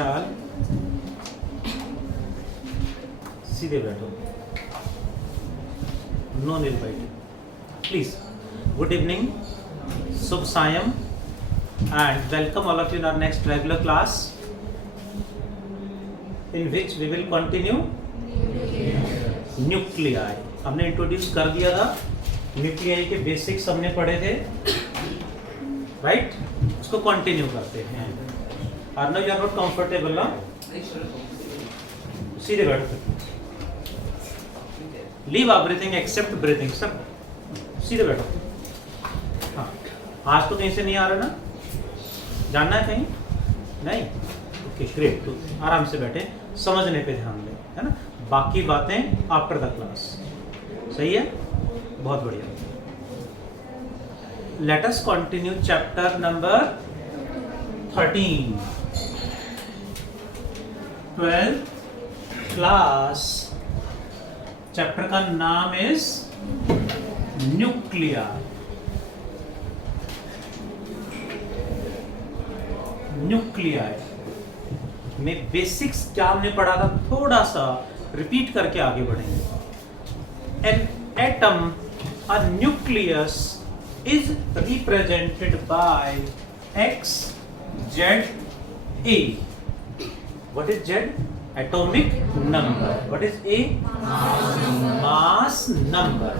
विशाल, सीधे बैठो, no nail biting please. Good evening, शुभ सायं and welcome all of you in our next regular class in which we will continue nuclei। हमने introduce कर दिया था, न्यूक्लियाई के बेसिक्स हमने पढ़े थे, राइट? उसको कंटिन्यू करते हैं। Are now you are not comfortable ना? सीधे बैठो, leave everything except breathing. Sir सीधे बैठो। हाँ, आज तो कहीं से नहीं आ रहा ना? जानना है कहीं? नहीं? Okay great. तो आराम से बैठे, समझने पे ध्यान दें, है ना? बाकी बातें आफ्टर द क्लास। सही है? बहुत बढ़िया। Let us continue chapter number 13, 12th class. Chapter का नाम इज न्यूक्लिया। न्यूक्लियाई में बेसिक्स क्या हमने पढ़ा था, थोड़ा सा रिपीट करके आगे बढ़ेंगे। An atom, a nucleus is represented by X, Z, A। What is Z? Atomic number. What is A? Mass number.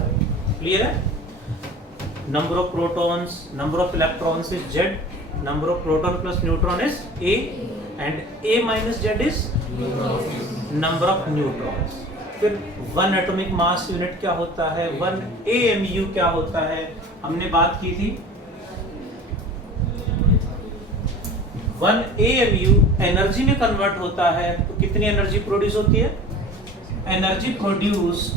Clear है? Number of protons, number of electrons is Z, number of proton plus neutron is A, and A minus Z is number of neutrons। फिर 1 atomic mass unit क्या होता है, 1 AMU क्या होता है, हमने बात की थी। 1 AMU एनर्जी में कन्वर्ट होता है तो कितनी एनर्जी प्रोड्यूस होती है? Energy produced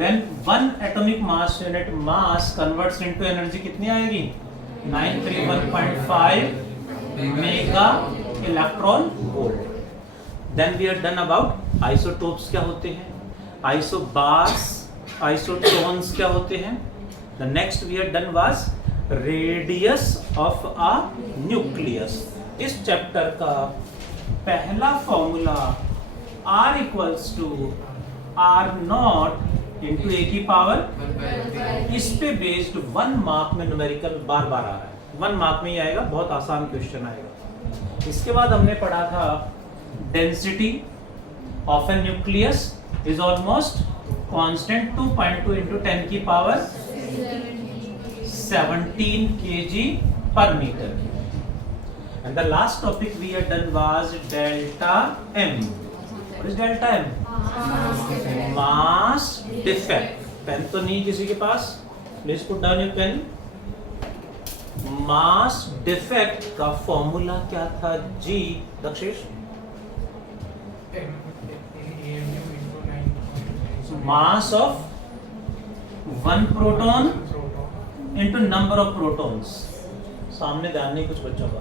when 1 atomic mass unit mass converts into energy कितनी आएगी? 931.5 mega electron volt. Then we are done about isotopes क्या होते हैं, आइसोबार्स, आइसोटोन्स क्या होते हैं। The next we are done was radius of a nucleus. इस chapter का पहला formula R equals to R0 into A की पावर, इस पे बेस्ड 1 मार्क में न्यूमेरिकल बार बार आ रहा है, 1 मार्क में ही आएगा, बहुत आसान क्वेश्चन आएगा। इसके बाद हमने पढ़ा था density of a nucleus is almost constant 2.2 into 10 की पावर 17 kg पर metre. And the last topic we had done was delta M। What is delta M? Mass defect. Pen तो नहीं किसी के पास? Please put down your pen. Mass defect का formula क्या था ji Dakshesh? Mass of 1 proton into number of protons, सामने ध्यान नहीं कुछ बच्चों का,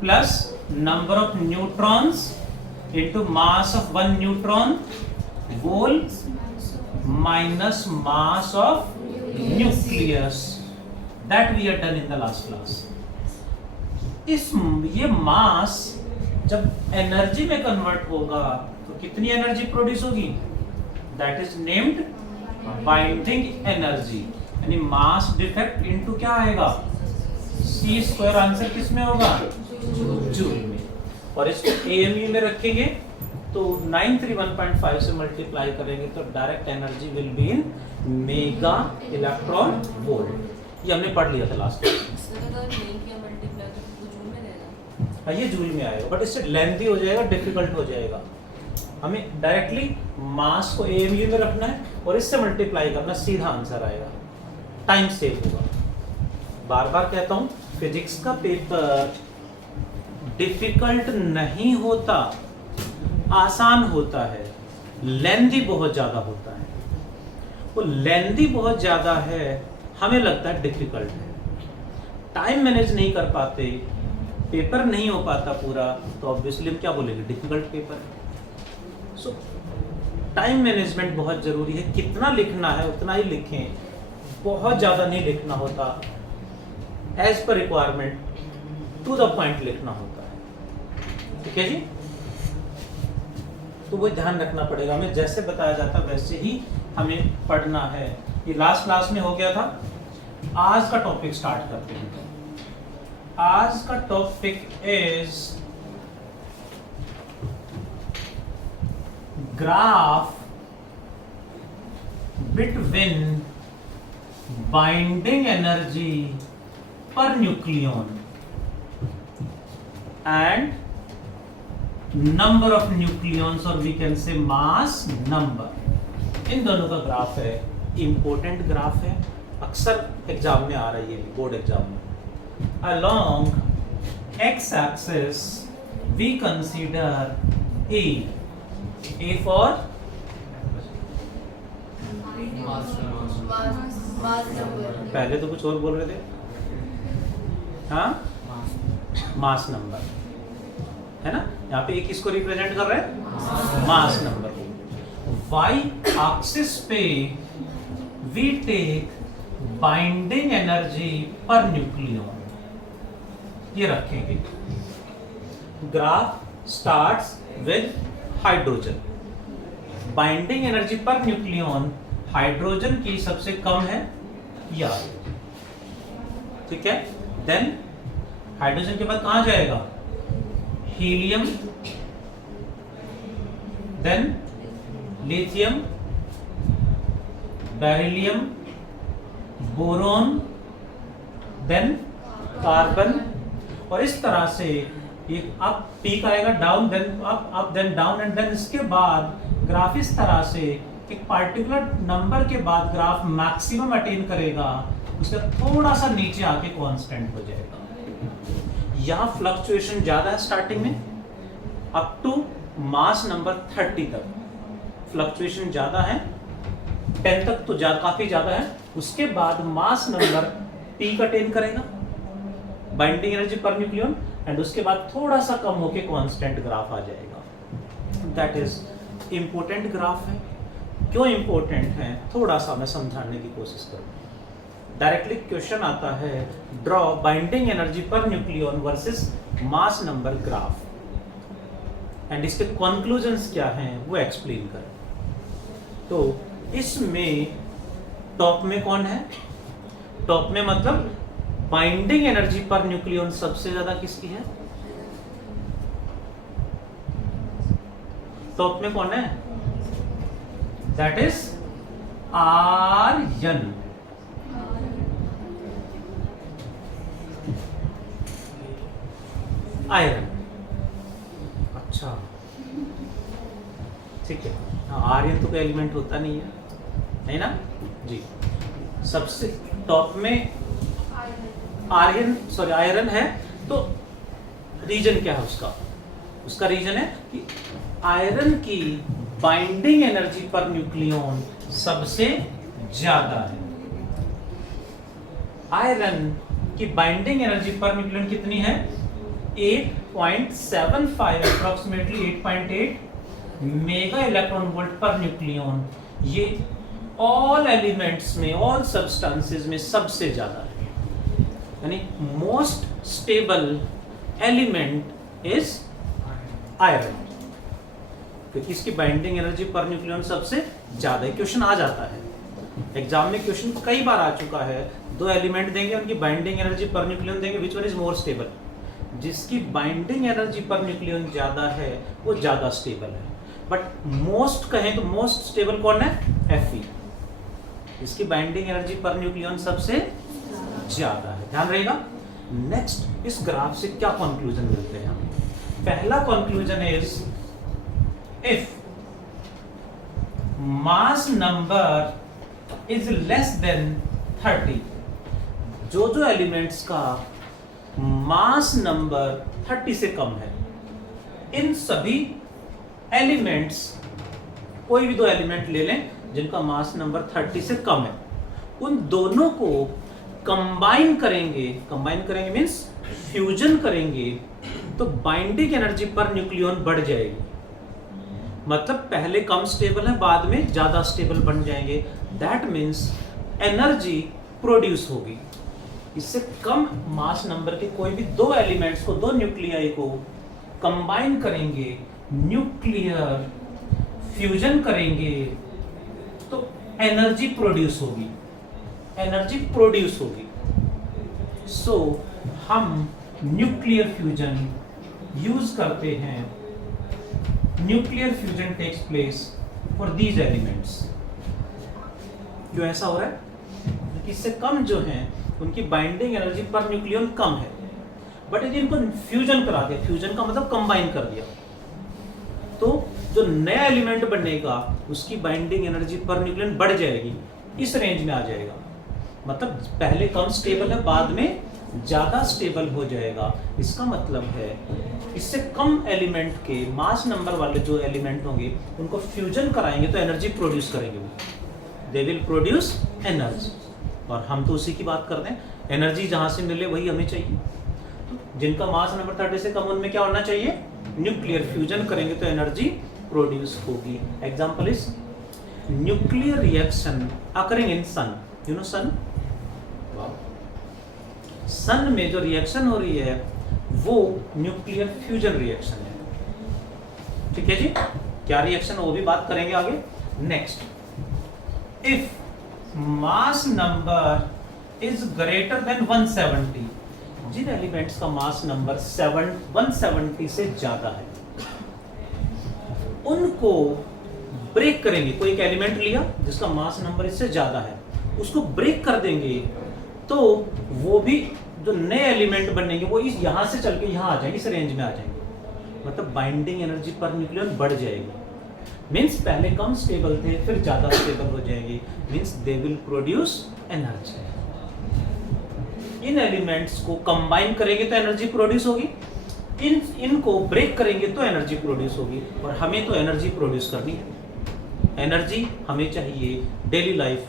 plus number of neutrons into mass of 1 neutron whole minus mass of nucleus that we had done in the last class। ये मास जब एनर्जी में कन्वर्ट होगा तो कितनी एनर्जी प्रोड्यूस होगी? That is named binding energy, यानी मास डिफेक्ट इनटू क्या आएगा? C²। आंसर किस में होगा? जूल में। और इसको AMU में रखेंगे तो 931.5 से मल्टीप्लाई करेंगे तो direct energy will be in mega electron volt. ये हमने पढ़ लिया था लास्ट में। हाँ, ये जूल में आएगा, बट इससे लेंथी हो जाएगा, डिफिकल्ट हो जाएगा। हमें डायरेक्टली मास को AMU में रखना है और इससे मल्टीप्लाई करना, सीधा आंसर आएगा, टाइम सेव होगा। बार बार कहता हूँ, फिजिक्स का पेपर डिफिकल्ट नहीं होता, आसान होता है, लेंथी बहुत ज्यादा होता है। वो लेंथी बहुत ज्यादा है, हमें लगता है डिफिकल्ट है, टाइम मैनेज नहीं कर पाते, पेपर नहीं हो पाता पूरा, तो ऑब्वियसली हम क्या बोलेंगे? डिफिकल्ट पेपर है। सो टाइम मैनेजमेंट बहुत जरूरी है। कितना लिखना है उतना ही लिखें, बहुत ज्यादा नहीं लिखना होता, as per requirement to the point लिखना होता है, ठीक है जी। तो वो ध्यान रखना पड़ेगा, हमें जैसे बताया जाता वैसे ही हमें पढ़ना है। ये लास्ट क्लास में हो गया था। आज का टॉपिक स्टार्ट करते हैं। आज का topic is graph between binding energy per nucleon and number of nucleons, और we can say mass number. इन दोनों का ग्राफ है, इंपॉर्टेंट ग्राफ है, अक्सर एग्जाम में आ रही है, बोर्ड एग्जाम में। Along x axis we consider a for पहले तो कुछ और बोल रहे थे, हाँ, मास नंबर है ना। यहाँ पे एक किसको रिप्रेजेंट कर रहे हैं, मास नंबर को। वाई एक्सिस पे we take binding energy per nucleon, ये रखेंगे। Graph starts with hydrogen, binding energy per nucleon hydrogen की सबसे कम है या, ठीक है। देन हाइड्रोजन के बाद कहां जाएगा, helium, then lithium, beryllium, boron, then carbon, और इस तरह से ये अप पीक आएगा, down, then up then down, and then इसके बाद ग्राफ इस तरह से एक पार्टिकुलर नंबर के बाद ग्राफ मैक्सिमम अटेन करेगा, उसका थोड़ा सा नीचे आके कांस्टेंट हो जाएगा। यहाँ फ्लक्चुएशन ज्यादा है स्टार्टिंग में, अप टू मास नंबर 30 तक फ्लक्चुएशन ज्यादा है, 10 तक तो काफी ज्यादा है। उसके बाद मास नंबर पीक अटेन करेगा, binding energy per nucleon, and उसके बाद थोड़ा सा कम होके कांस्टेंट ग्राफ आ जाएगा। दैट इज इंपॉर्टेंट ग्राफ है। क्यों इंपॉर्टेंट है थोड़ा सा मैं समझाने की कोशिश करूँ। डायरेक्टली क्वेश्चन आता है, draw binding energy per nucleon versus mass number graph, and इसके कंक्लूजन्स क्या हैं वो एक्सप्लेन करें। तो इसमें टॉप में कौन है, टॉप में मतलब बाइंडिंग एनर्जी पर न्यूक्लियन सबसे ज्यादा किसकी है, टॉप में कौन है, दैट इज आर्यन। आयरन, अच्छा ठीक है। आर्यन तो कोई एलिमेंट होता नहीं है ना जी। सबसे टॉप में आयरन है, तो रीजन क्या है उसका, उसका रीजन है कि आयरन की बाइंडिंग एनर्जी पर न्यूक्लियन सबसे ज्यादा है। आयरन की बाइंडिंग एनर्जी पर न्यूक्लियन कितनी है, 8.75, अप्रोक्सीमेटली 8.8 मेगा इलेक्ट्रॉन वोल्ट पर न्यूक्लियन। ये ऑल एलिमेंट्स में, ऑल सब्सटेंसेस में सबसे ज्यादा है, यानी most stable element is iron, क्योंकि इसकी बाइंडिंग एनर्जी पर न्यूक्लियन सबसे ज्यादा है। क्वेश्चन आ जाता है एग्जाम में, क्वेश्चन कई बार आ चुका है, दो एलिमेंट देंगे, उनकी बाइंडिंग एनर्जी पर न्यूक्लियन देंगे, which one is more stable. जिसकी बाइंडिंग एनर्जी पर न्यूक्लियन ज्यादा है वो ज्यादा स्टेबल है, बट मोस्ट कहें तो मोस्ट स्टेबल कौन है, Fe, इसकी बाइंडिंग एनर्जी पर न्यूक्लियन सबसे ज्यादा है, ध्यान रहेगा। नेक्स्ट, इस ग्राफ से क्या कंक्लूजन मिलते हैं हमें। पहला conclusion is, if mass number is less than 30, जो जो एलिमेंट्स का मास नंबर 30 से कम है, इन सभी एलिमेंट्स, कोई भी दो एलिमेंट ले लें जिनका मास नंबर 30 से कम है, उन दोनों को कंबाइन करेंगे मींस फ्यूजन करेंगे, तो बाइंडिंग एनर्जी पर न्यूक्लियन बढ़ जाएगी। मतलब पहले कम स्टेबल है, बाद में ज्यादा स्टेबल बन जाएंगे। दैट मीन्स एनर्जी प्रोड्यूस होगी, इससे कम मास नंबर के कोई भी दो एलिमेंट्स को, दो न्यूक्लियाई को कंबाइन करेंगे, न्यूक्लियर फ्यूजन करेंगे, तो एनर्जी प्रोड्यूस होगी, एनर्जी प्रोड्यूस होगी। सो हम न्यूक्लियर फ्यूजन यूज करते हैं, nuclear fusion takes place for these elements. क्यों ऐसा हो रहा है? इससे कम जो हैं उनकी बाइंडिंग एनर्जी पर न्यूक्लियन कम है, बट यदि इनको फ्यूजन करा दिया, फ्यूजन का मतलब कंबाइन कर दिया, तो जो नया एलिमेंट बनेगा उसकी बाइंडिंग एनर्जी पर न्यूक्लियन बढ़ जाएगी, इस रेंज में आ जाएगा। मतलब पहले कम स्टेबल है, बाद में ज्यादा स्टेबल हो जाएगा। इसका मतलब है इससे कम एलिमेंट के मास नंबर वाले जो एलिमेंट होंगे उनको फ्यूजन कराएंगे तो एनर्जी प्रोड्यूस करेंगे, वो दे विल प्रोड्यूस एनर्जी। और हम तो उसी की बात करते हैं, एनर्जी जहां से मिले वही हमें चाहिए। तो जिनका मास नंबर 30 से कम, उनमें क्या होना चाहिए? न्यूक्लियर फ्यूजन करेंगे तो एनर्जी प्रोड्यूस होगी। Example is nuclear reaction occurring in sun. You know sun? Sun में जो रिएक्शन हो रही है वो न्यूक्लियर फ्यूजन रिएक्शन है। ठीक है जी, क्या रिएक्शन वो भी बात करेंगे आगे। Next, if mass number is greater than 170, जिन एलिमेंट्स का मास नंबर 170 से ज्यादा है उनको ब्रेक करेंगे। कोई एक एलिमेंट लिया जिसका मास नंबर इससे ज्यादा है, उसको ब्रेक कर देंगे तो वो भी जो नए एलिमेंट बनेंगे वो इस यहां से चल के यहां आ जाएंगे, इस रेंज में आ जाएंगे। मतलब बाइंडिंग एनर्जी पर न्यूक्लियन बढ़ जाएगी। मींस पहले कम स्टेबल थे फिर ज्यादा स्टेबल हो जाएंगे, means they will produce energy. In elements को कंबाइन करेंगे तो एनर्जी प्रोड्यूस होगी, इनको ब्रेक करेंगे तो एनर्जी प्रोड्यूस होगी। और हमें तो एनर्जी प्रोड्यूस करनी है। एनर्जी हमें चाहिए डेली लाइफ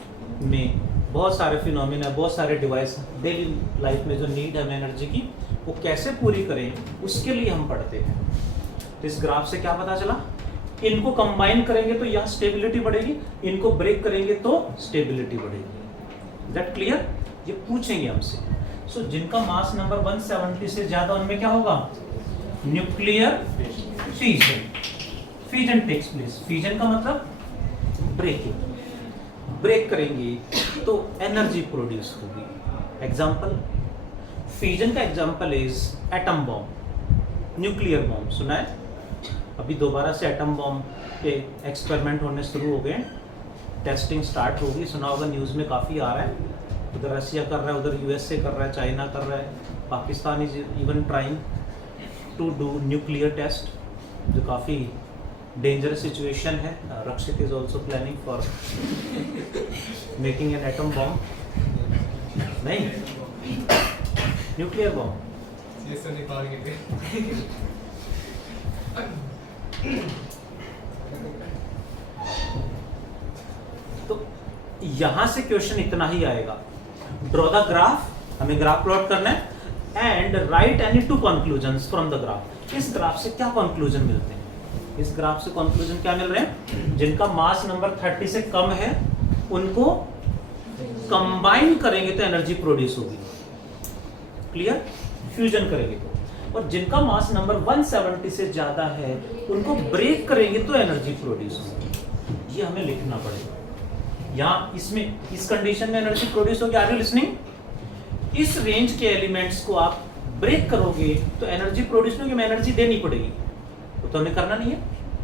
में। बहुत सारे फिनोमिना, बहुत सारे डिवाइस डेली लाइफ में जो नीड है एनर्जी की, वो कैसे पूरी करें उसके लिए हम पढ़ते हैं। तो इस ग्राफ से क्या पता चला? इनको कंबाइन करेंगे तो यहाँ स्टेबिलिटी बढ़ेगी, इनको ब्रेक करेंगे तो स्टेबिलिटी बढ़ेगी। That clear? ये पूछेंगे हमसे। सो जिनका मास नंबर 170 से ज्यादा, उनमें क्या होगा? Nuclear fusion, fusion takes place. Fusion का मतलब ब्रेकिंग, ब्रेक करेंगे तो एनर्जी प्रोड्यूस होगी। एग्जांपल, फ्यूजन का example is atom bomb, nuclear bomb. सुना है? अभी दोबारा से एटम बॉम्ब के एक्सपेरिमेंट होने शुरू हो गए, टेस्टिंग स्टार्ट होगी। सुना होगा, न्यूज़ में काफ़ी आ रहा है। उधर रशिया कर रहा है, उधर यूएसए कर रहा है, चाइना कर रहा है, Pakistan is even trying to do nuclear test, जो काफ़ी डेंजरस सिचुएशन है। Rakshit is also planning for making an atom bomb. नहीं, न्यूक्लियर बॉम्ब। तो यहां से क्वेश्चन इतना ही आएगा। ड्रॉ द ग्राफ, हमें ग्राफ प्लॉट करना है, and write any two conclusions from the graph. इस ग्राफ से क्या कंक्लूजन मिलते हैं? इस ग्राफ से कंक्लूजन क्या मिल रहे हैं? जिनका मास नंबर 30 से कम है उनको कंबाइन करेंगे तो एनर्जी प्रोड्यूस होगी। क्लियर? फ्यूजन करेंगे तो। और जिनका मास नंबर 170 से ज्यादा है उनको ब्रेक करेंगे तो एनर्जी प्रोड्यूस होगी। ये हमें लिखना पड़ेगा। यहाँ इसमें इस कंडीशन में एनर्जी प्रोड्यूस होगी। Are you listening? इस रेंज के एलिमेंट्स को आप ब्रेक करोगे तो एनर्जी प्रोड्यूस होगी, एनर्जी देनी पड़ेगी। तो हमें करना नहीं है,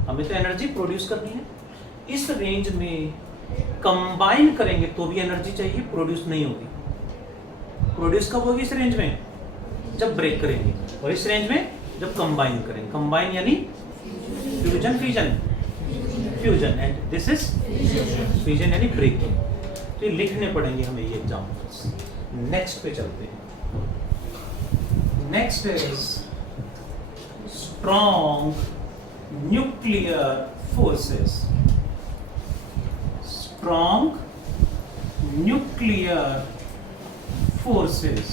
हमें तो एनर्जी प्रोड्यूस करनी है। इस रेंज में कंबाइन करेंगे तो भी एनर्जी चाहिए, प्रोड्यूस नहीं होगी। प्रोड्यूस कब होगी? इस रेंज में जब ब्रेक करेंगे, और इस रेंज में जब कंबाइन करेंगे। कंबाइन यानी fusion, fusion, fusion, and this is fusion यानी ब्रेकिंग। तो ये लिखने पड़ेंगे हमें ये एग्जांपल्स। नेक्स्ट पे चलते हैं। Next is strong nuclear forces. Strong nuclear forces.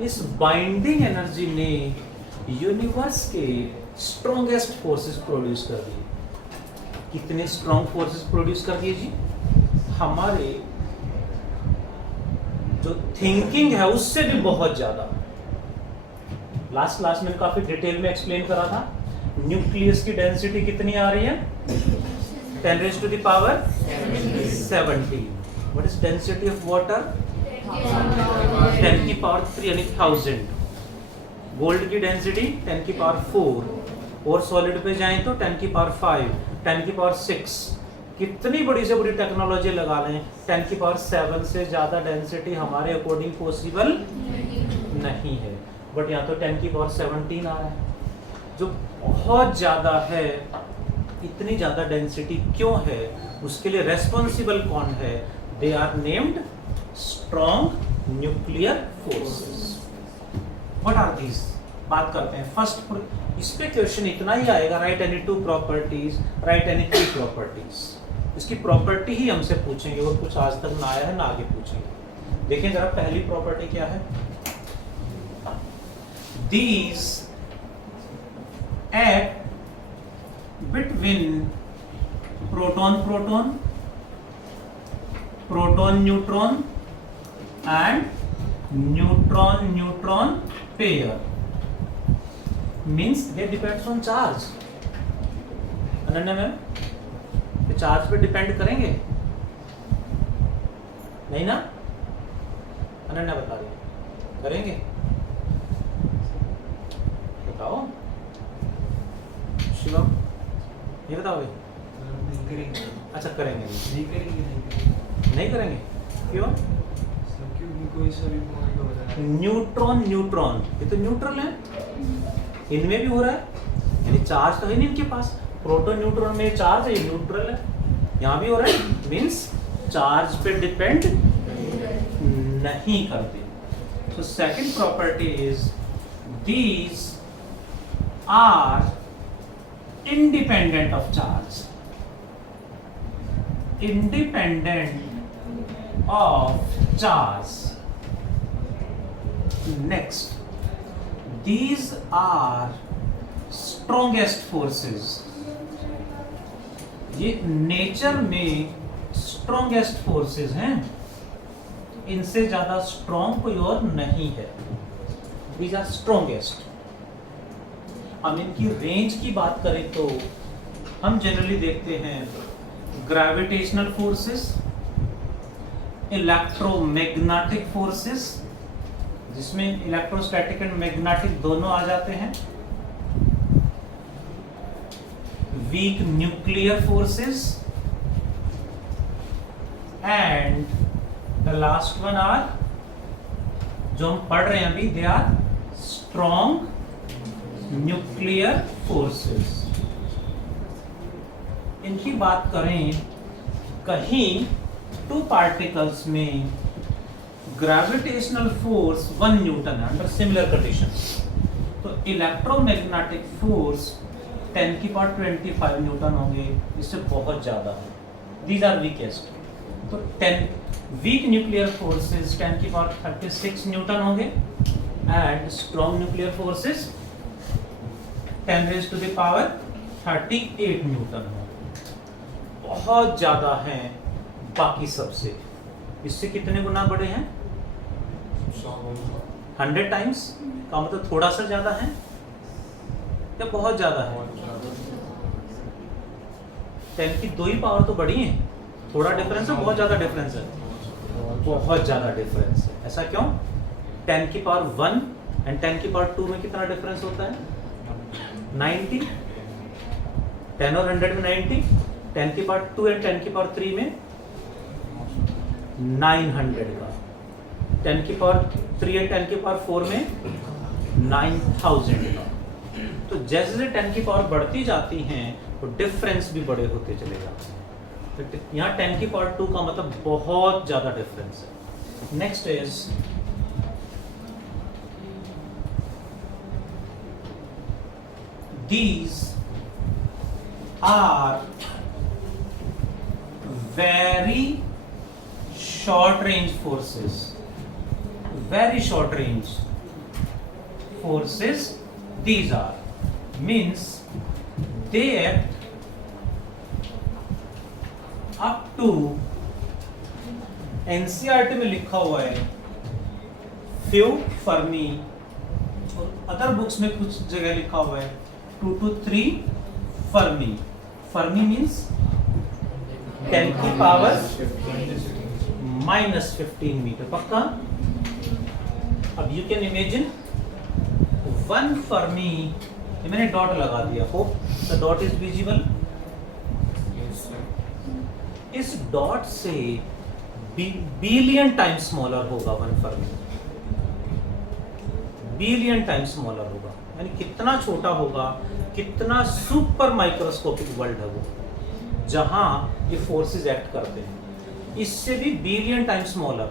इस बाइंडिंग एनर्जी ने यूनिवर्स के स्ट्रॉन्गेस्ट फोर्सेस प्रोड्यूस कर दिए। कितने स्ट्रॉन्ग फोर्सेस प्रोड्यूस कर दिए जी? हमारे जो थिंकिंग है उससे भी बहुत ज्यादा। लास्ट क्लास में काफी डिटेल में एक्सप्लेन करा था। न्यूक्लियस की डेंसिटी कितनी आ रही है? 10 raised to the power 70। What is density of water? 10 की पावर 3 यानी 1000। गोल्ड की डेंसिटी 10 की पावर 4, और सॉलिड पे जाएं तो 10 की पावर 5, 10 की पावर 6। कितनी बड़ी से बड़ी टेक्नोलॉजी लगा लें, 10 की पावर 7 से ज्यादा डेंसिटी हमारे अकॉर्डिंग पॉसिबल नहीं है। बट यहाँ तो 10 की पावर 17 आ रहा है, जो बहुत ज्यादा है। इतनी ज्यादा डेंसिटी क्यों है? उसके लिए रेस्पॉन्सिबल कौन है? They are named strong nuclear forces. What are these? बात करते हैं फर्स्ट। इस पे क्वेश्चन इतना ही आएगा, right any 2 properties, right any 3 properties. इसकी प्रॉपर्टी ही हमसे पूछेंगे, और कुछ आज तक ना आया है ना आगे पूछेंगे। देखिए जरा पहली प्रॉपर्टी क्या है? These act between proton-proton, proton-neutron and neutron-neutron pair. Means they depends on charge. Ananya ma'am, ये चार्ज पे डिपेंड करेंगे? नहीं ना? अनन्या बता रही है, करेंगे? बताओ शिवम, ये बताओगे? नहीं करेंगे। अच्छा करेंगे। नहीं करेंगे। नहीं करेंगे क्यों? क्योंकि कोई सभी पॉइंट हो रहा है। न्यूट्रॉन न्यूट्रॉन ये तो न्यूट्रल है, इनमें भी हो रहा है, यानी चार्ज तो है नहीं इनके पास। प्रोटॉन न्यूट्रॉन में चार्ज है, ये न्यूट्रल है, यहाँ भी हो रहा है। मीन्स चार्ज पे डिपेंड नहीं करते। So second property is these are independent of charge, independent of charge. Next, these are strongest forces. ये नेचर में स्ट्रॉन्गेस्ट फोर्सेस हैं, इनसे ज्यादा स्ट्रॉन्ग कोई और नहीं है। These are strongest. हम इनकी रेंज की बात करें तो हम जनरली देखते हैं ग्रेविटेशनल फोर्सेस, इलेक्ट्रोमैग्नेटिक फोर्सेस, जिसमें इलेक्ट्रोस्टैटिक एंड मैग्नेटिक दोनों आ जाते हैं, weak nuclear forces, and the last one are, जो हम पढ़ रहे हैं अभी, they are strong nuclear forces. इनकी बात करें, कहीं 2 पार्टिकल्स में ग्रेविटेशनल फोर्स 1 न्यूटन है अंडर सिमिलर कंडीशंस, तो इलेक्ट्रोमैग्नेटिक फोर्स 10 की पावर 25 न्यूटन होंगे, इससे बहुत ज्यादा है। These are weakest. तो 10 वीक न्यूक्लियर फोर्सेस 10 की पावर 36 न्यूटन होंगे, and strong nuclear forces 10 raise to the power 38 newton होंगे। बहुत ज्यादा हैं बाकी सबसे। इससे कितने गुना बड़े हैं? 100 टाइम्स का मतलब थोड़ा सा ज्यादा है या बहुत ज्यादा है? 10 की 2 ही पावर तो बड़ी है। थोड़ा डिफरेंस है, बहुत ज्यादा डिफरेंस है? बहुत ज्यादा डिफरेंस है। ऐसा क्यों? 10 की पावर 1 एंड 10 की पावर 2 में कितना डिफरेंस होता है? 90। 10 और 100 में 90। 10 की पावर 2 एंड 10 की पावर 3 में 900 का। 10 की पावर 3 एंड 10 की पावर 4 में 9000 का। तो जैसे जैसे 10 की पावर बढ़ती जाती हैं तो डिफरेंस भी बड़े होते चले जाते हैं। तो यहाँ 10 की पावर 2 का मतलब बहुत ज्यादा डिफरेंस है। Next is these are very short range forces, very short range forces. These are means they act up to NCERT में लिखा हुआ है फ्यू फर्मी, और अदर बुक्स में कुछ जगह लिखा हुआ है 2 to 3 फर्मी। फर्मी मीन्स 10 की पावर -15 मीटर, पक्का? अब यू कैन इमेजिन 1 फर्मी, ये मैंने डॉट लगा दिया, hope the dot is visible. इस डॉट से बिलियन टाइम स्मॉलर होगा 1 फर्मी, बिलियन टाइम स्मॉलर होगा, यानी कितना छोटा होगा, कितना सुपर माइक्रोस्कोपिक वर्ल्ड है वो, जहां ये फोर्सेस एक्ट करते हैं, इससे भी billion time smaller.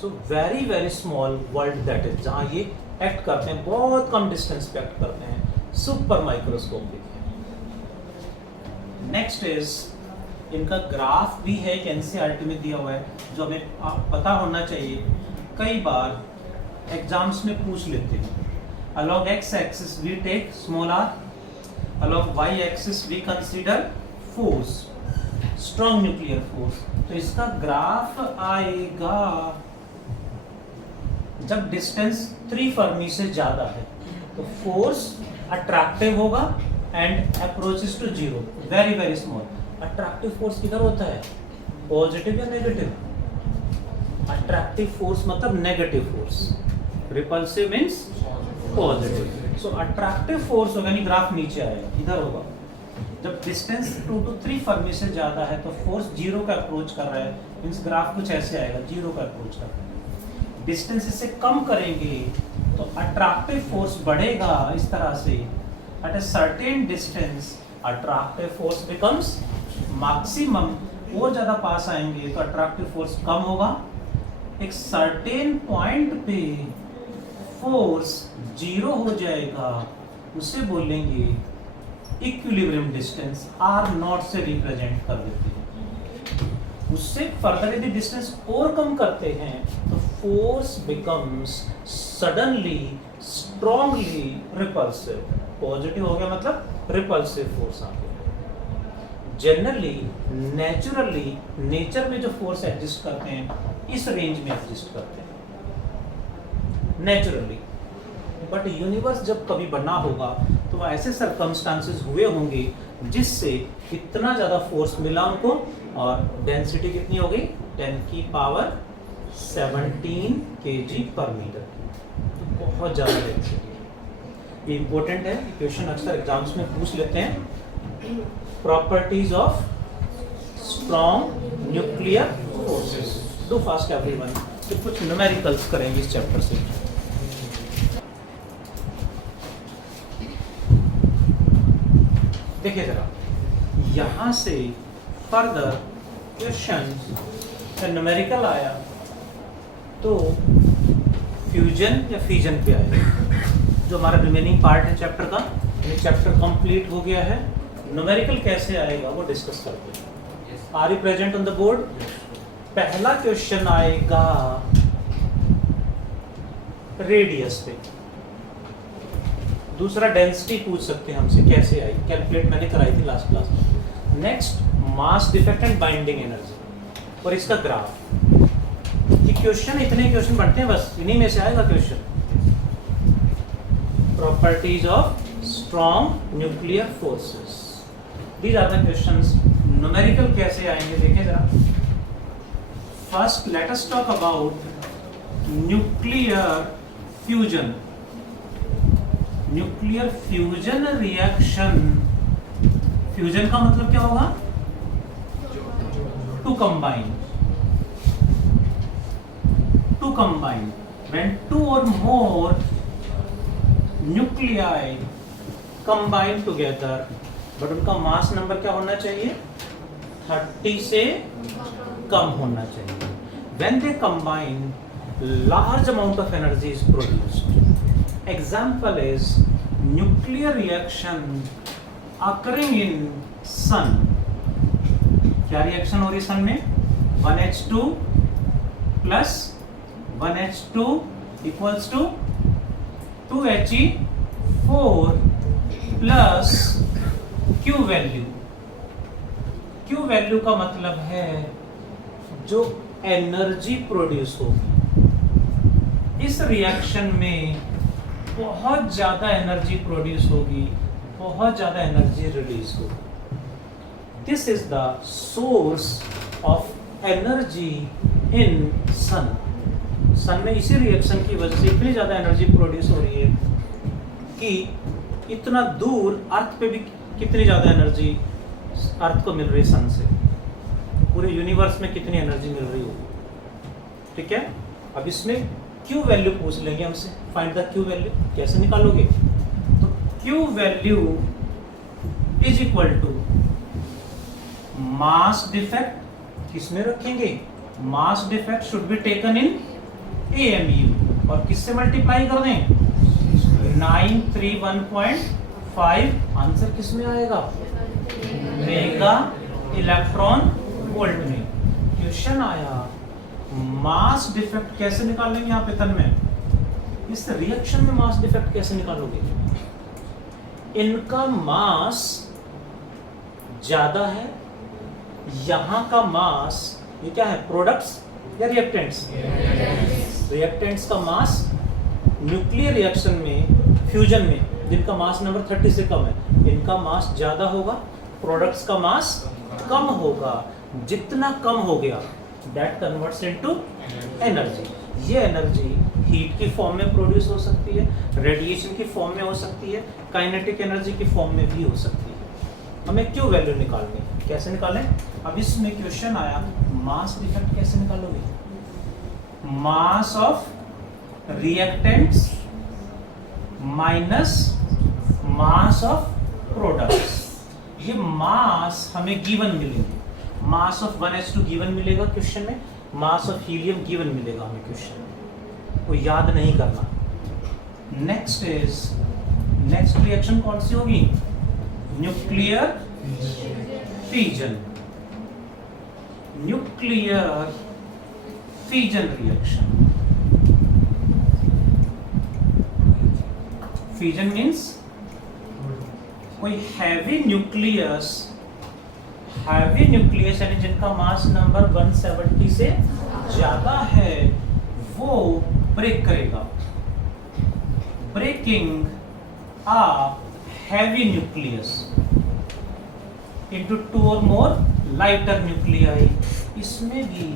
So very very small world that is, जहां ये एक्ट करते हैं, बहुत कम डिस्टेंस पे एक्ट करते हैं, सुपर माइक्रोस्कोपिक है। नेक्स्ट इज, इनका ग्राफ भी है, एनसीईआरटी में दिया हुआ है, जो हमें पता होना चाहिए, कई बार एग्जाम्स में पूछ लेते हैं। Along x axis we take small r, along y axis we consider force, strong nuclear force। तो इसका ग्राफ आएगा जब डिस्टेंस 3 फर्मी से ज्यादा है, तो फोर्स अट्रैक्टिव होगा and approaches to 0, very very small. Attractive force किधर होता है, पॉजिटिव या नेगेटिव? अट्रैक्टिव फोर्स मतलब negative force, repulsive means positive. So attractive force होगा, यानी ग्राफ नीचे आएगा, इधर होगा। जब डिस्टेंस 2 to 3 फर्मी से ज्यादा है तो फोर्स 0 का अप्रोच कर रहा है, मींस ग्राफ कुछ ऐसे आएगा, 0 का अप्रोच कर रहा है। डिस्टेंस इससे कम करेंगे तो अट्रैक्टिव फोर्स बढ़ेगा इस तरह से, at a certain distance attractive force becomes maximum. और ज्यादा पास आएंगे तो अट्रैक्टिव फोर्स कम होगा, एक सर्टेन पॉइंट पे फोर्स 0 हो जाएगा, उसे बोलेंगे इक्विलिब्रियम डिस्टेंस, आर नॉट से रिप्रेजेंट कर देते हैं। उससे फर्दर यदि डिस्टेंस और कम करते हैं तो force becomes suddenly strongly repulsive. Positive हो गया मतलब रिपल्सिव फोर्स आ गया। जनरली नेचुरली नेचर में जो फोर्स एग्जिस्ट करते हैं इस रेंज में एग्जिस्ट करते हैं नेचुरली, बट यूनिवर्स जब कभी बना होगा तो ऐसे सरकमस्टांसेस हुए होंगे जिससे इतना ज़्यादा फोर्स मिला उनको, और डेंसिटी कितनी हो गई, 10 की पावर 17 kg पर मीटर, तो बहुत ज़्यादा डेंसिटी। ये इंपॉर्टेंट है, क्वेश्चन अक्सर एग्जाम्स में पूछ लेते हैं। Properties of strong nuclear forces. Do fast everyone, तो कुछ न्यूमेरिकल्स करेंगे इस चैप्टर से। देखिए जरा, यहाँ से फर्दर क्वेश्चन न्यूमेरिकल आया तो फ्यूजन या फिजन पे आएगा, जो हमारा रिमेनिंग पार्ट है चैप्टर का। ये चैप्टर कंप्लीट हो गया है। न्यूमेरिकल कैसे आएगा वो डिस्कस करते हैं। Are you present on the board? पहला क्वेश्चन आएगा रेडियस पे, दूसरा डेंसिटी पूछ सकते हैं हमसे, कैसे आई, कैलकुलेट मैंने कराई थी लास्ट क्लास में। Next mass defect and binding energy, और इसका ग्राफ। ये क्वेश्चन, इतने क्वेश्चन बनते हैं बस, इन्हीं में से आएगा question. Properties of strong nuclear forces, these are the questions. Numerical कैसे आएंगे देखें जरा। First let us talk about nuclear fusion. Nuclear fusion reaction, fusion का मतलब क्या होगा, to combine. To combine, when two और more nuclei combine together, but उनका मास नंबर क्या होना चाहिए, 30 से कम होना चाहिए। When they combine, large amount of energy is produced. Example is nuclear reaction occurring in sun. क्या रिएक्शन हो रही सन में, 1H2 plus 1H2 equals to 2He4 plus Q value. Q value का मतलब है जो एनर्जी प्रोड्यूस होगी इस रिएक्शन में, बहुत ज्यादा एनर्जी प्रोड्यूस होगी, बहुत ज्यादा एनर्जी रिलीज होगी। This is the source of energy in sun. Sun में इसी रिएक्शन की वजह से इतनी ज्यादा एनर्जी प्रोड्यूस हो रही है कि इतना दूर अर्थ पे भी कितनी ज्यादा एनर्जी अर्थ को मिल रही है सन से, पूरे यूनिवर्स में कितनी एनर्जी मिल रही होगी। ठीक है, अब इसमें क्यू वैल्यू पूछ लेंगे हमसे, फाइंड द क्यू वैल्यू। कैसे निकालोगे? तो Q value is equal to mass defect, किसमें रखेंगे? Mass defect should be taken in AMU और किससे मल्टीप्लाई कर दें? 931.5। आंसर किसमें आएगा? मेगा इलेक्ट्रॉन वोल्ट में। क्वेश्चन आया मास डिफेक्ट कैसे निकालेंगे आप तन में? इस रिएक्शन में मास डिफेक्ट कैसे निकालोगे? इनका मास ज्यादा है, यहां का मास, ये क्या है, प्रोडक्ट्स या रिएक्टेंट्स? रिएक्टेंट्स का मास न्यूक्लियर रिएक्शन में, फ्यूजन में, जिनका मास नंबर 30 से कम है, इनका मास ज्यादा होगा, प्रोडक्ट्स का मास कम होगा। जितना कम हो गया दैट कन्वर्ट्स इनटू एनर्जी। ये एनर्जी हीट की फॉर्म में प्रोड्यूस हो सकती है, रेडिएशन की फॉर्म में हो सकती है, काइनेटिक एनर्जी की फॉर्म में भी हो सकती है। हमें क्यू वैल्यू निकालनी है। कैसे निकालें? अब इसमें क्वेश्चन आया मास डिफेक्ट कैसे निकालोगे? Mass of reactants minus mass of products. ये मास हमें गिवन मिलेंगे। मास ऑफ 1s2 गिवन मिलेगा क्वेश्चन में, मास ऑफ हीलियम गिवन मिलेगा हमें क्वेश्चन में, वो याद नहीं करना। नेक्स्ट रिएक्शन कौन सी होगी? Nuclear fission. Nuclear fission reaction. Fission means कोई हैवी न्यूक्लियस यानी जिनका मास नंबर 170 से ज्यादा है, वो ब्रेक करेगा। Breaking a heavy nucleus into 2 और मोर लाइटर न्यूक्लियाई। इसमें भी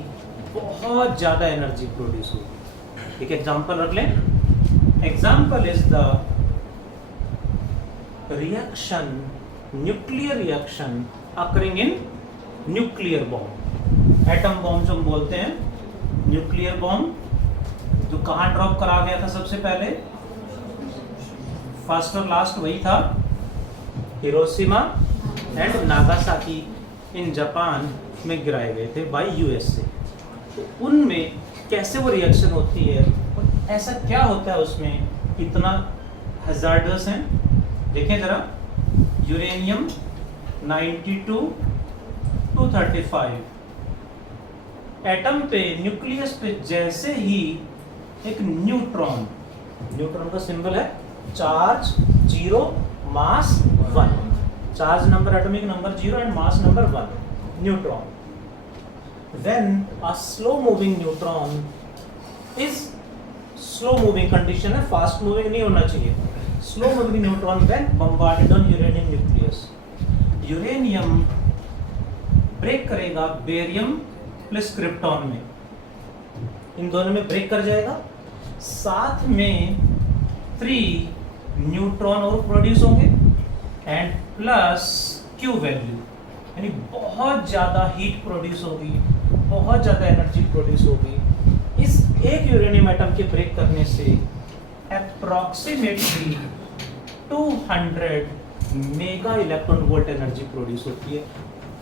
बहुत ज्यादा एनर्जी प्रोड्यूस होगी। एक एग्जांपल रख लें। Example is the reaction, nuclear reaction occurring in nuclear bomb. Atom bomb जो हम बोलते हैं, न्यूक्लियर बॉम्ब जो कहाँ ड्रॉप करा गया था सबसे पहले? फर्स्ट और लास्ट वही था, Hiroshima and Nagasaki in Japan में गिराए गए थे बाय USA। तो उनमें कैसे वो रिएक्शन होती है, ऐसा क्या होता है उसमें, कितना हजार्डस है? देखें जरा, यूरेनियम 92 to 35 एटम पे, न्यूक्लियस पे जैसे ही एक न्यूट्रॉन का सिंबल है charge 0 mass 1, charge number, atomic number 0 and mass number 1, neutron. When a slow moving neutron is slow moving condition है, फास्ट मूविंग नहीं होना चाहिए। Slow moving neutron when bombarded on uranium nucleus, uranium break करेगा barium plus krypton में, इन दोनों में break कर जाएगा। साथ में 3 न्यूट्रॉन और प्रोड्यूस होंगे एंड प्लस क्यू वैल्यू, यानी बहुत ज़्यादा हीट प्रोड्यूस होगी, बहुत ज़्यादा एनर्जी प्रोड्यूस होगी। इस एक यूरेनियम एटम के ब्रेक करने से approximately 200 mega electron volt energy produce होती है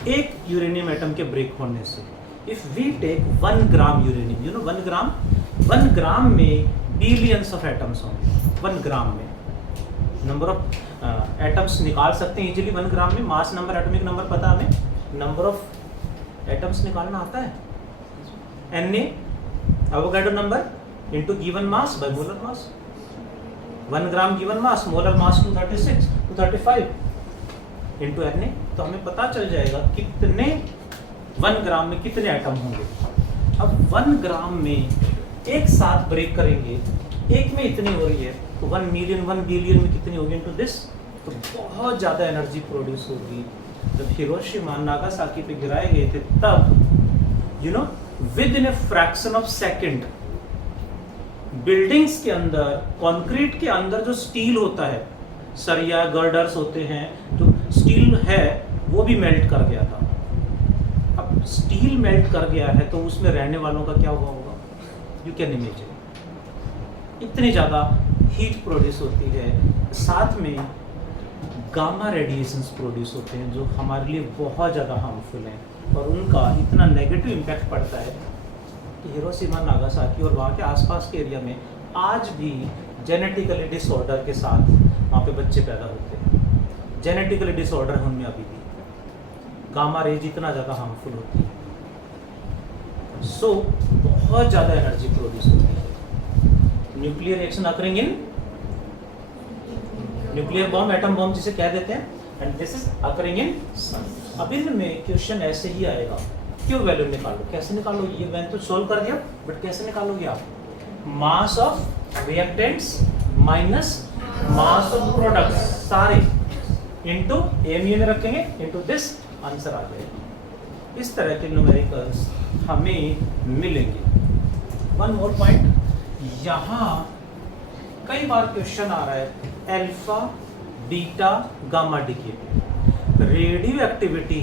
एक यूरेनियम एटम के ब्रेक होने से। If we take 1 gram uranium, you know 1 gram में बिलियंस ऑफ एटम्स होंगे। 1 ग्राम में नंबर ऑफ एटम्स निकाल सकते हैं इजीली 1 ग्राम में। मास नंबर, एटॉमिक नंबर पता हमें, नंबर ऑफ एटम्स निकालना आता है। Na Avogadro number into given mass by molar mass. 1 gram given mass, molar mass 236 235 into Na, तो हमें पता चल जाएगा कितने 1 ग्राम में कितने एटम होंगे। अब 1 ग्राम में एक साथ ब्रेक करेंगे, एक में इतनी हो रही है तो 1 मिलियन 1 बिलियन में कितनी होगी इनटू दिस, तो बहुत ज़्यादा एनर्जी प्रोड्यूस होगी। जब हिरोशिमा नागासाकी पे गिराए गए थे तब you know with in a fraction of second buildings के अंदर, कंक्रीट के अंदर जो स्टील होता है, सरिया गर्डर्स होते हैं, जो स्टील है वो भी मेल्ट कर गया था। अब स्टील मेल्ट कर गया है तो उसमें रहने वालों का क्या हुआ होगा, यू कैन इमेजिन। इतनी ज़्यादा हीट प्रोड्यूस होती है, साथ में गामा रेडिएशंस प्रोड्यूस होते हैं जो हमारे लिए बहुत ज़्यादा हार्मफुल हैं, और उनका इतना नेगेटिव इम्पैक्ट पड़ता है कि हिरोशिमा नागासाकी और वहाँ के आसपास के एरिया में आज भी जेनेटिकली डिसऑर्डर के साथ वहाँ पे बच्चे पैदा होते हैं। जेनेटिकली डिसऑर्डर है उनमें अभी भी, गामा रेज इतना ज़्यादा हार्मफुल होती है। सो बहुत ज़्यादा एनर्जी प्रोड्यूस होती है। Nuclear reaction occurring in nuclear bomb, atom bomb जिसे कह देते हैं, and this is occurring in sun. अब इनमें क्वेश्चन ऐसे ही आएगा, क्यों वैल्यू निकालो, कैसे निकालो, ये मैंने तो सोल्व कर दिया, बट कैसे निकालोगे आप, mass of reactants minus mass of products सारे इनटू एमयू में रखेंगे, इनटू दिस, आंसर आ जाएगा। इस तरह के न्यूमेरिकल्स हमें मिलेंगे। वन मोर पॉइंट, यहाँ कई बार क्वेश्चन आ रहा है alpha beta gamma decay, radio activity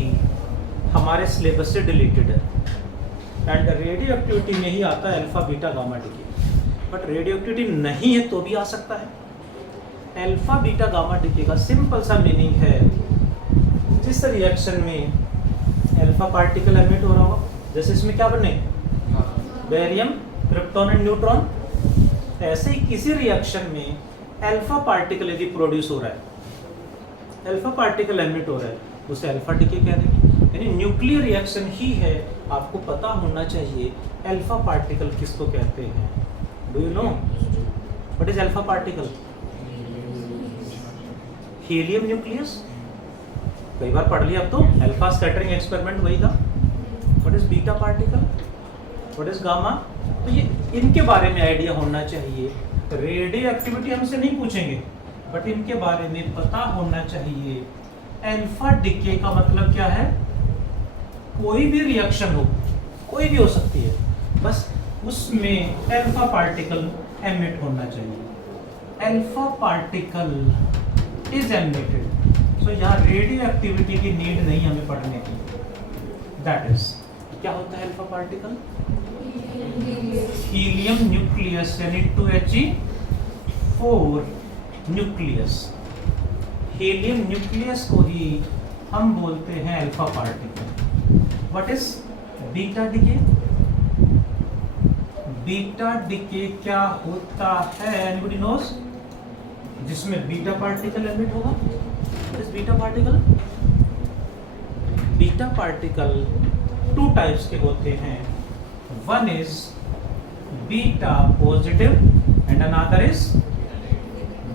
हमारे सिलेबस से डिलीटेड है, एंड रेडियो एक्टिविटी में ही आता है alpha beta gamma decay, but radio activity नहीं है तो भी आ सकता है। अल्फा बीटा गामा डिके का सिंपल सा मीनिंग है, जिस रिएक्शन में अल्फा पार्टिकल एमिट हो रहा होगा, जैसे इसमें क्या बने, बेरियम क्रिप्टॉन एंड न्यूट्रॉन, ऐसे ही किसी रिएक्शन में अल्फा पार्टिकल यदि प्रोड्यूस हो रहा है, अल्फा पार्टिकल एमिट हो रहा है, उसे अल्फा डिके कह देंगे। यानी न्यूक्लियर रिएक्शन ही है, आपको पता होना चाहिए अल्फा पार्टिकल किसको कहते हैं। Do you know what is alpha particle? Helium nucleus, कई बार पढ़ लिया अब तो, अल्फा स्कैटरिंग एक्सपेरिमेंट वही था। What is beta particle, what is gamma, तो ये इनके बारे में आइडिया होना चाहिए। रेडियो एक्टिविटी हमसे नहीं पूछेंगे, बट इनके बारे में पता होना चाहिए। अल्फा डिके का मतलब क्या है, कोई भी रिएक्शन हो, कोई भी हो सकती है, बस उसमें अल्फा पार्टिकल एमिट होना चाहिए। अल्फा पार्टिकल इज एमिटेड, सो यहाँ रेडियो एक्टिविटी की नीड नहीं हमें पढ़ने की। दैट इज, क्या होता है अल्फा पार्टिकल, हीलियम न्यूक्लियस यानी 2He4 न्यूक्लियस, हीलियम न्यूक्लियस को ही हम बोलते हैं alpha particle. What is beta decay, beta decay क्या होता है, एनीबॉडी नोस, जिसमें बीटा पार्टिकल एमिट होगा। What is beta particle, beta particle 2 types के होते हैं, one is beta positive and another is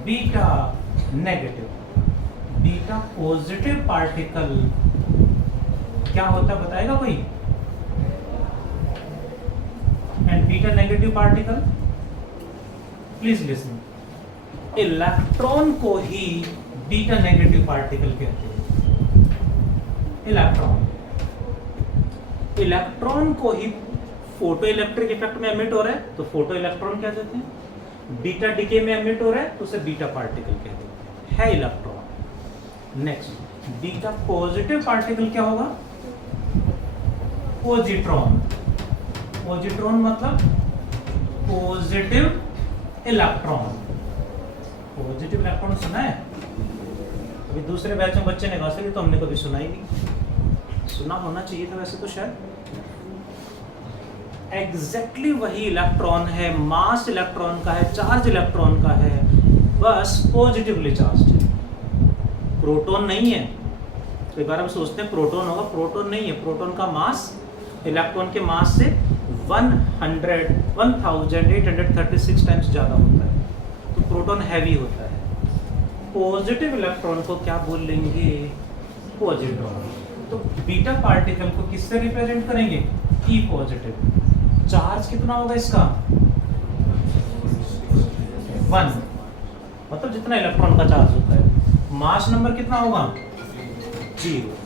beta negative। beta positive particle क्या होता है बताएगा कोई, and beta negative particle, please listen, electron को ही बीटा नेगेटिव पार्टिकल कहते हैं। इलेक्ट्रॉन को ही फोटो इलेक्ट्रिक इफेक्ट में एमिट हो रहा है तो फोटो इलेक्ट्रॉन कह देते हैं, बीटा डिके में एमिट हो रहा है तो उसे बीटा पार्टिकल कह देते हैं, है electron. Next, beta positive particle क्या होगा, पॉजिट्रॉन। पॉजिट्रॉन मतलब पॉजिटिव इलेक्ट्रॉन। पॉजिटिव इलेक्ट्रॉन सुना है? अभी दूसरे बैच में बच्चे ने कहा सर तो हमने कभी सुना ही नहीं। सुना होना चाहिए था वैसे तो शायद। एग्जैक्टली वही इलेक्ट्रॉन है, मास इलेक्ट्रॉन का है, चार्ज इलेक्ट्रॉन का है, बस पॉजिटिवली चार्ज्ड है, प्रोटॉन नहीं है। कई बार हम सोचते हैं प्रोटॉन होगा, प्रोटॉन नहीं है। प्रोटॉन का मास इलेक्ट्रॉन के मास से 1836 टाइम्स ज़्यादा होता है, तो प्रोटॉन हैवी होता है। पॉजिटिव इलेक्ट्रॉन को क्या बोल लेंगे, पॉजिट्रॉन। तो बीटा पार्टिकल को किससे रिप्रेजेंट करेंगे, ई पॉजिटिव। चार्ज कितना होगा इसका 1, मतलब जितना इलेक्ट्रॉन का चार्ज होता है। मास नंबर कितना होगा 0।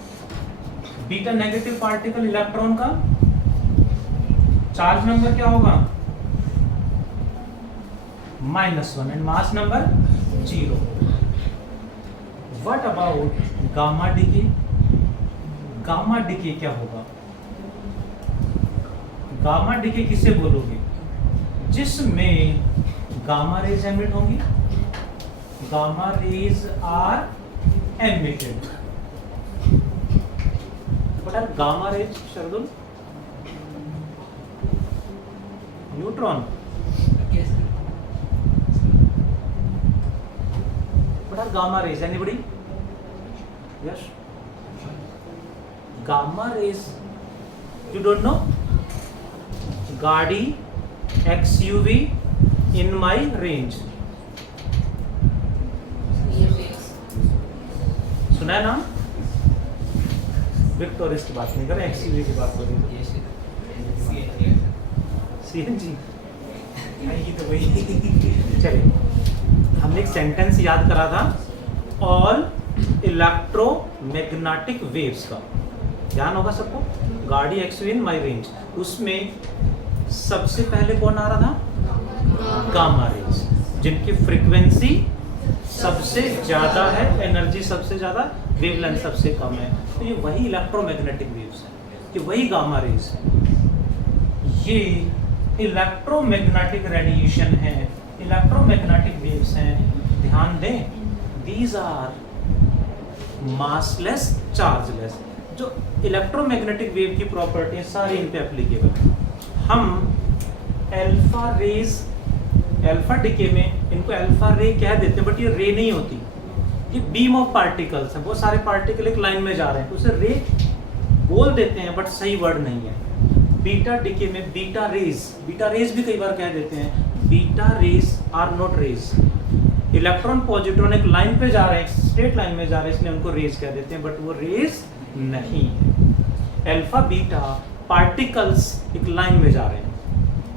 बीटा नेगेटिव पार्टिकल इलेक्ट्रॉन का चार्ज नंबर क्या होगा -1 and mass number 0। What about gamma decay? Gamma decay क्या होगा? गामा डिके किसे बोलोगे? जिसमें गामा रेज एमिट होंगी। Gamma rays are emitted. What are gamma rays, Shardul? Neutron. What are gamma rays? Anybody? Yes. Gamma rays. You don't know? Gaudi XUV in my range. सुना है नाम? Victorious की बात नहीं कर रहे, एक्सयूवी की बात हो रही है। सीएनजी तो वही। चलिए, हमने एक सेंटेंस याद करा था, ऑल इलेक्ट्रोमैग्नेटिक वेव्स का ध्यान होगा सबको। गाड़ी एक्सयूवी इन माई रेंज, उसमें सबसे पहले कौन आ रहा था? गामा रेज, जिनकी फ्रीक्वेंसी सबसे ज्यादा है, एनर्जी सबसे ज्यादा, वेवलेंथ सबसे कम है। तो ये वही इलेक्ट्रोमैग्नेटिक वेव्स है, ये वही गामा रेज है। ये इलेक्ट्रोमैग्नेटिक रेडिएशन है, इलेक्ट्रोमैग्नेटिक वेव्स हैं। ध्यान दें, दीज आर मासलेस, चार्जलेस। जो इलेक्ट्रोमैग्नेटिक वेव की प्रॉपर्टी सारी इन पे एप्लीकेबल है। हम अल्फा रेज, अल्फा डिके में इनको अल्फा रे कह देते हैं, बट ये रे नहीं होती, ये बीम ऑफ पार्टिकल्स है। बहुत सारे पार्टिकल एक लाइन में जा रहे हैं, तो उसे रे बोल देते हैं, बट सही वर्ड नहीं है। बीटा डिके में बीटा रेज भी कई बार कह देते हैं। Beta rays are not rays. Electron positron एक लाइन पे जा रहे हैं, स्ट्रेट लाइन में जा रहे हैं, इसलिए उनको रेज कह देते हैं, बट वो रेज नहीं है। अल्फा बीटा पार्टिकल्स एक लाइन में जा रहे हैं,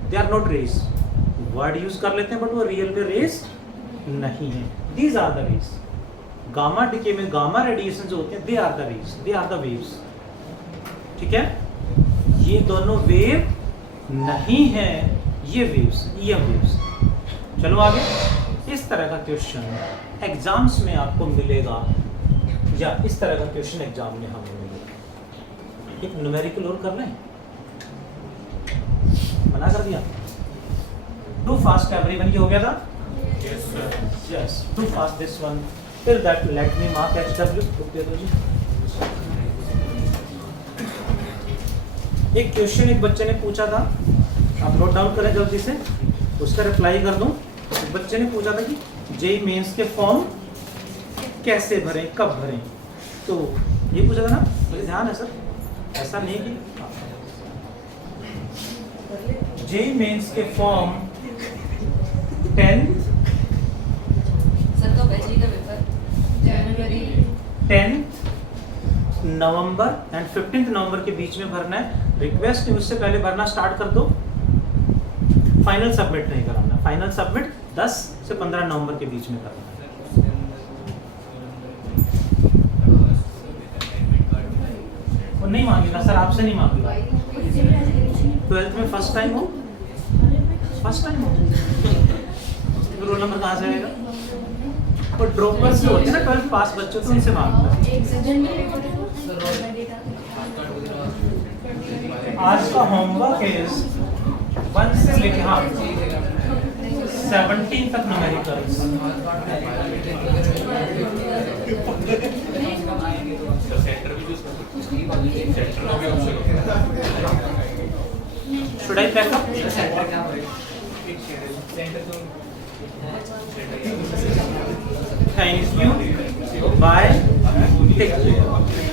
they are not rays. Word use कर लेते हैं, बट वो रियल में रेज नहीं है। These are the rays. Gamma decay में गामा रेडिएशन जो होते हैं, they are the rays, they are the waves. ठीक है, ये दोनों वेव नहीं है, ये वेव्स, ईएम वेव्स। चलो आगे। इस तरह का क्वेश्चन एग्जाम्स में आपको मिलेगा, या इस तरह का क्वेश्चन एग्जाम में हमें मिलेगा। एक न्यूमेरिकल और कर लें, मना कर दिया। टू फास्ट एवरीवन, ये हो गया था? Yes sir. Yes, too fast this one. फिर that let me mark HW। दे दो जी। एक क्वेश्चन एक बच्चे ने पूछा था, आप नोट डाउन करें जल्दी से, उसका रिप्लाई कर दूं। एक बच्चे ने पूछा था कि जेईई मेंस के फॉर्म कैसे भरें, कब भरें, तो ये पूछा था ना। मुझे ध्यान है सर, ऐसा नहीं कि जेईई मेंस के फॉर्म 10th नवंबर एंड 15 नवंबर के बीच में भरना है। रिक्वेस्ट है उससे पहले भरना स्टार्ट कर दो। फाइनल सबमिट नहीं कराना, फाइनल सबमिट 10 से 15 नवंबर के बीच में करना है। वो नहीं मांगेगा सर, आपसे नहीं मांगेगा। 12th में फर्स्ट टाइम हो, फर्स्ट टाइम हो, रोल नंबर कहाँ से आएगा? और ड्रॉपर्स जो होते हैं ना 12th पास बच्चों, तो उनसे मांगता है। आज का होमवर्क इज 1 से लेके 17 तक numericals. Should I pack up? Thank you. Bye. Take care.